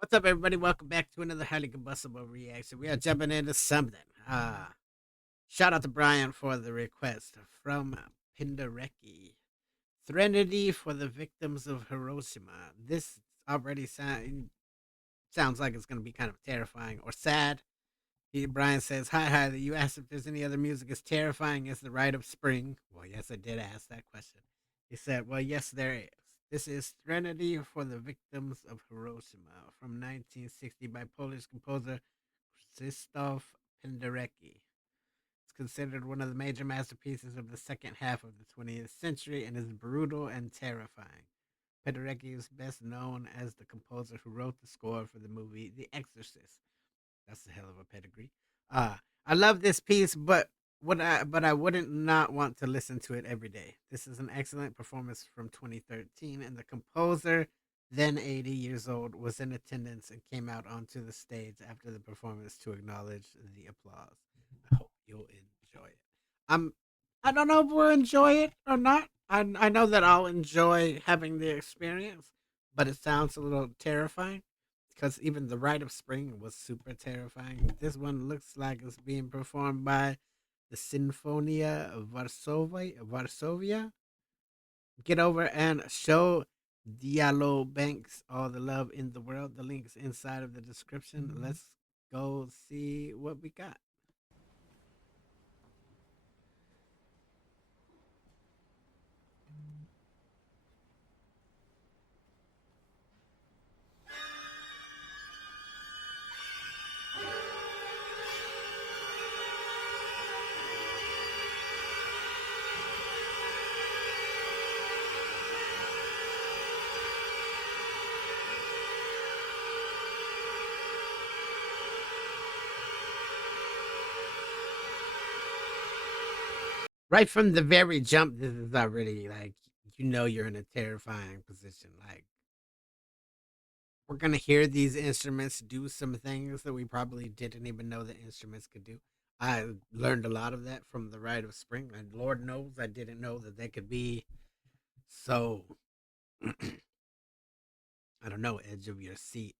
What's up, everybody? Welcome back to another highly combustible reaction. We are jumping into something. Shout out to Brian for the request from Penderecki. Threnody for the victims of Hiroshima. This already sounds like it's going to be kind of terrifying or sad. Brian says, Hi. You asked if there's any other music as terrifying as The Rite of Spring. Well, yes, I did ask that question. He said, Well, yes, there is. This is Threnody for the Victims of Hiroshima from 1960 by Polish composer Krzysztof Penderecki. It's considered one of the major masterpieces of the second half of the 20th century and is brutal and terrifying. Penderecki is best known as the composer who wrote the score for the movie The Exorcist. That's a hell of a pedigree. Uh, I love this piece, but I wouldn't not want to listen to it every day. This is an excellent performance from 2013, and the composer, then 80 years old, was in attendance and came out onto the stage after the performance to acknowledge the applause. I hope you'll enjoy it. I'm I don't know if we'll enjoy it or not. I know that I'll enjoy having the experience, but it sounds a little terrifying because even the Rite of Spring was super terrifying. This one looks like it's being performed by the Sinfonia of Varsovia. Get over and show Diallo Banks all the love in the world. The link's inside of the description. Let's go see what we got. Right from the very jump, this is already like you're in a terrifying position. Like we're gonna hear these instruments do some things that we probably didn't even know the instruments could do. I learned a lot of that from the Rite of Spring, and Lord knows I didn't know that they could be so I don't know, edge of your seat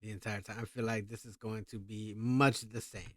the entire time. I feel like this is going to be much the same.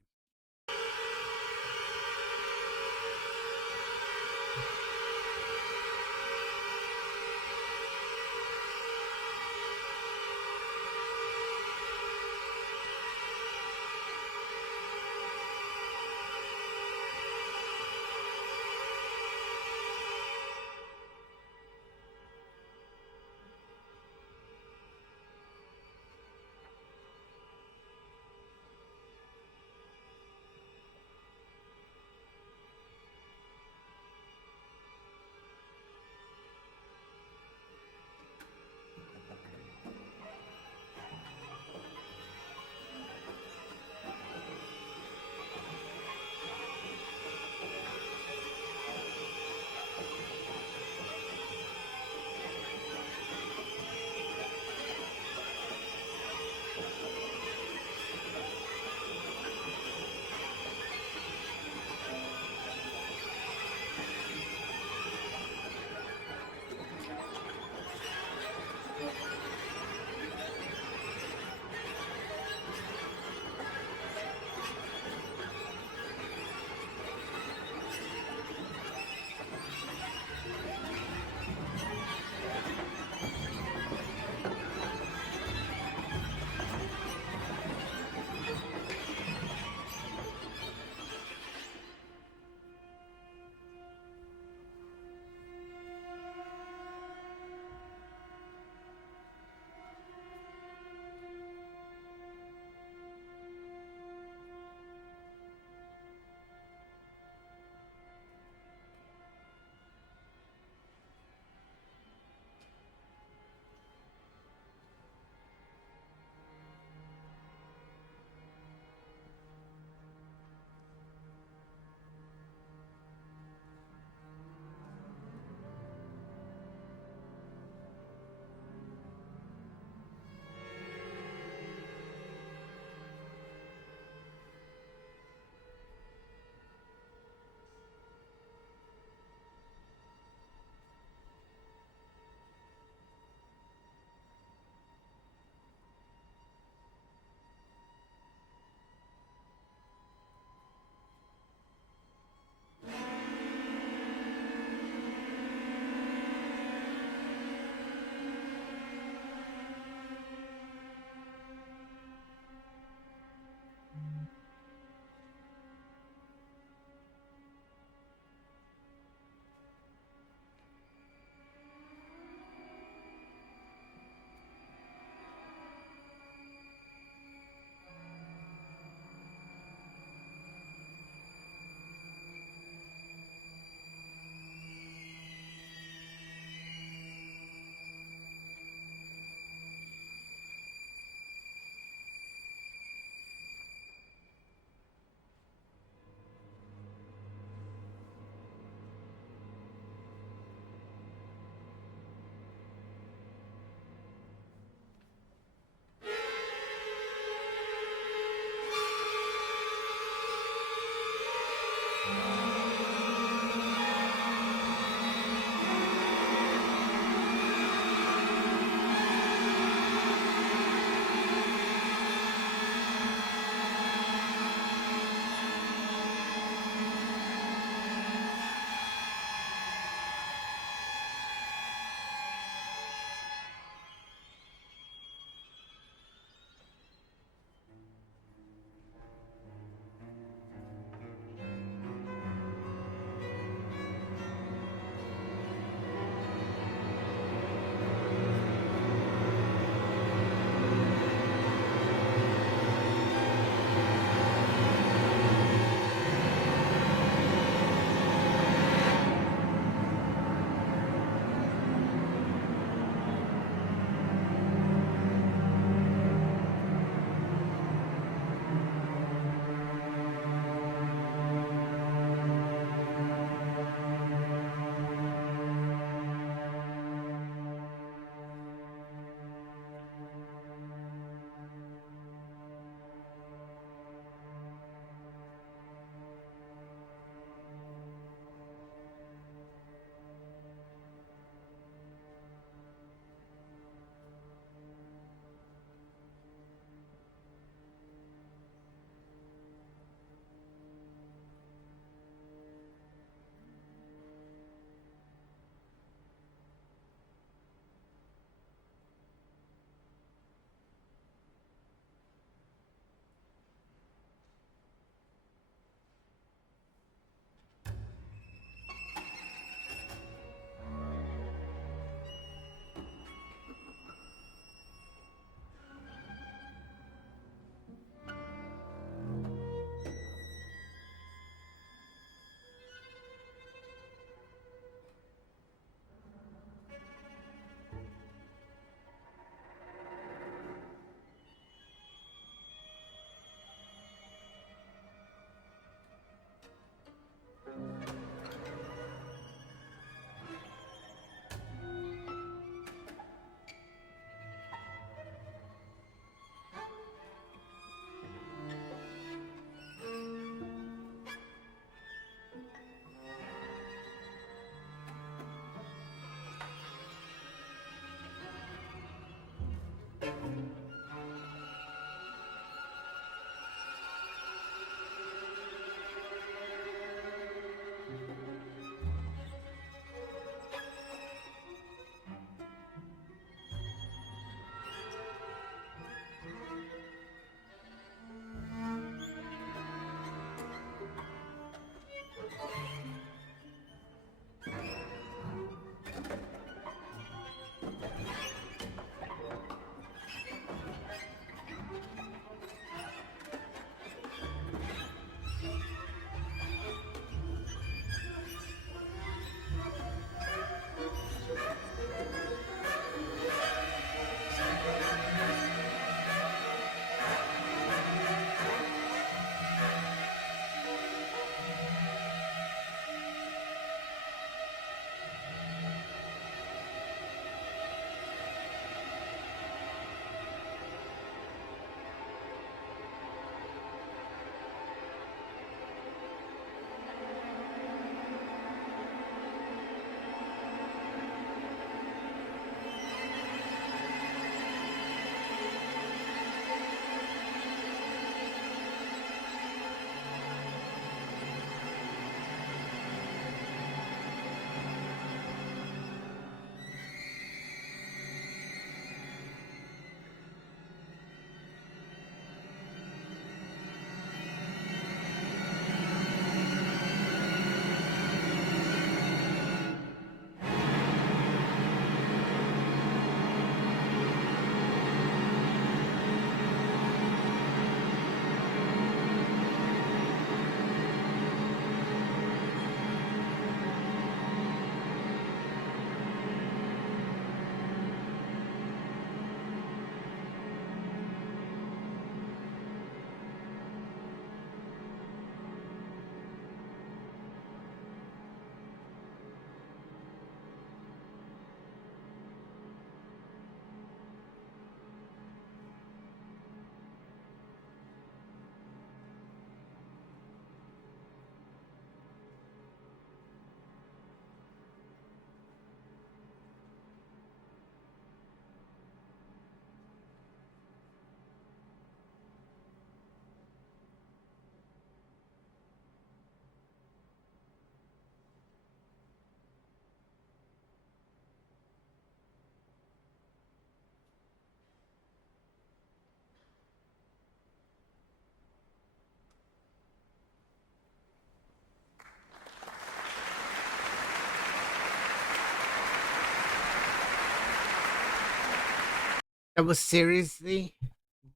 That was seriously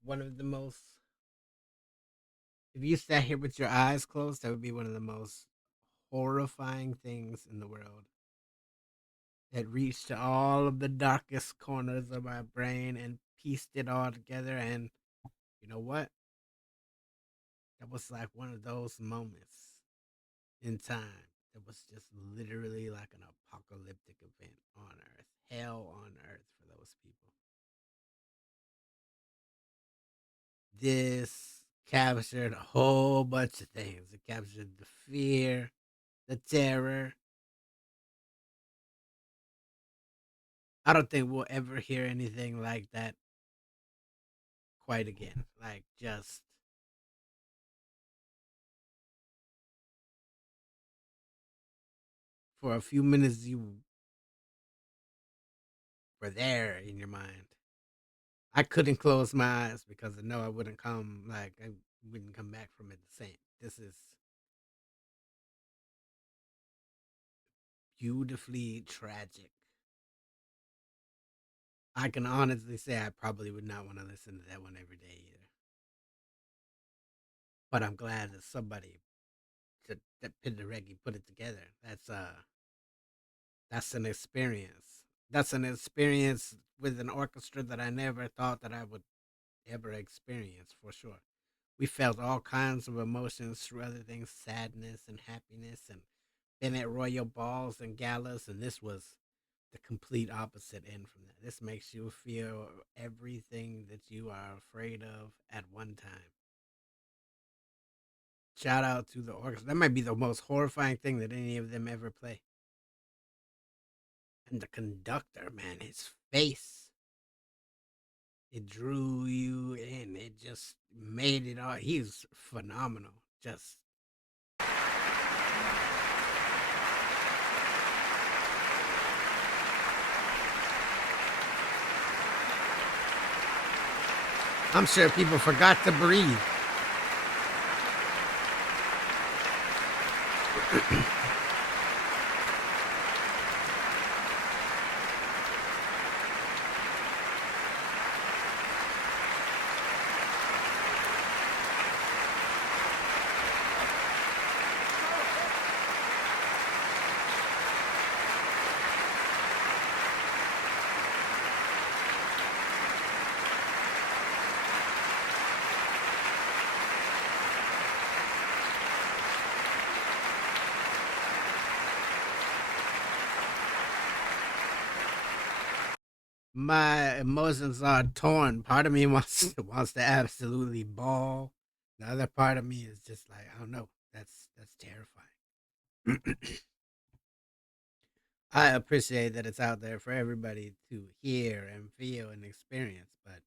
one of the most. If you sat here with your eyes closed, that would be one of the most horrifying things in the world. That reached to all of the darkest corners of my brain and pieced it all together. And you know what? That was like one of those moments in time that was just literally like an apocalyptic event on Earth, hell on Earth for those people. This captured a whole bunch of things. It captured the fear, the terror. I don't think we'll ever hear anything like that quite again. Like, just for a few minutes, you were there in your mind. I couldn't close my eyes because I know I wouldn't come, like, I wouldn't come back from it the same. This is beautifully tragic. I can honestly say I probably would not want to listen to that one every day either. But I'm glad that somebody that Penderecki put it together. That's an experience. That's an experience with an orchestra that I never thought that I would ever experience for sure. We felt all kinds of emotions through other things, sadness and happiness and been at royal balls and galas, and this was the complete opposite end from that. This makes you feel everything that you are afraid of at one time. Shout out to the orchestra. That might be the most horrifying thing that any of them ever play. And the conductor, man, his face. It drew you in. It just made it all. He's phenomenal. Just I'm sure people forgot to breathe. My emotions are torn. Part of me wants to absolutely bawl. The other part of me is just like, I don't know. That's terrifying. I appreciate that it's out there for everybody to hear and feel and experience, but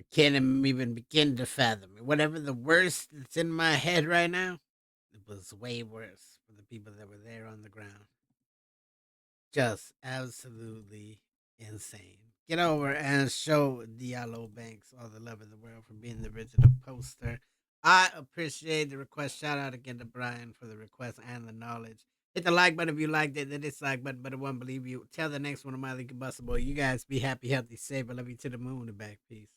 I can't even begin to fathom it. Whatever the worst that's in my head right now, it was way worse for the people that were there on the ground. Just absolutely insane. Get over and show Diallo Banks all the love in the world for being the original poster. I appreciate the request. Shout out again to Brian for the request and the knowledge. Hit the like button if you liked it, the dislike button, but it won't believe you. Tell the next one of my Combustible. You guys be happy, healthy, safe. I love you to the moon and back. Peace.